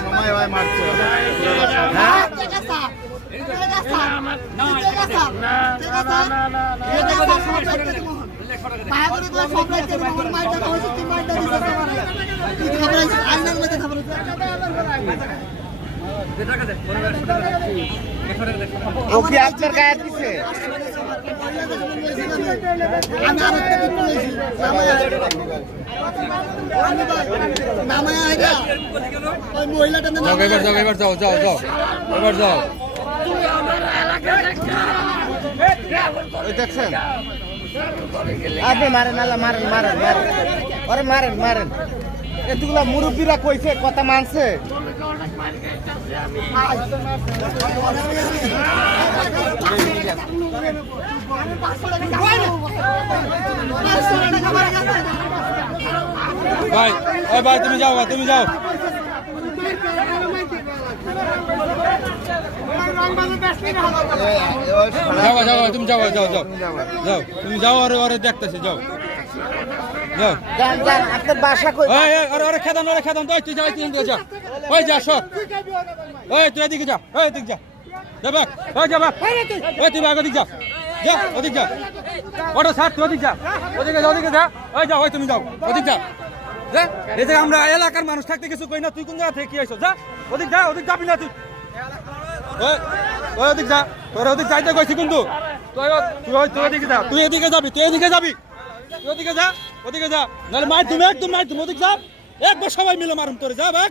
সময় হয় মারছে ও কি আপনার গায়ে দিছে? এবার যাও এবার যাও। দেখছেন আপনি মারেন আল্লাহ মারেন মারেন মারেন আরে মারেন মারেন এতগুলা মুরব্বীরা কইছে কথা মানছে ভাই ভাই তুমি যাও তুমি যাও যাও তুমি যাও তুমি যাও আর দেখতেছি যাও যাও আপনার বাসা কই? ওরে খেদান তুই যা তুই যা ওই যা সর ওই তুই এদিকে যা এদিকে যা যাবা ওই তুই আগে দিক যা ওদিক যা ওটা স্যার তুই ওদিক যা ওদিকে যা ওই যা ওই তুমি যাও ওদিক যা এই যে আমরা এলাকার মানুষ থাকতে কিছু কই না তুই কোন জায়গা থেকে কি আইছো যা ওদিক যাবি না তুই ওই ওদিক যা তোর ওদিক যাইতে কইছি কিন্তু তুই ওদিকে যা তুই এদিকে যাবি ওদিকে যা নাহলে মার তুমি একদম ওদিক যা একবার সবাই মিলে মারুম তোরে যা ভাই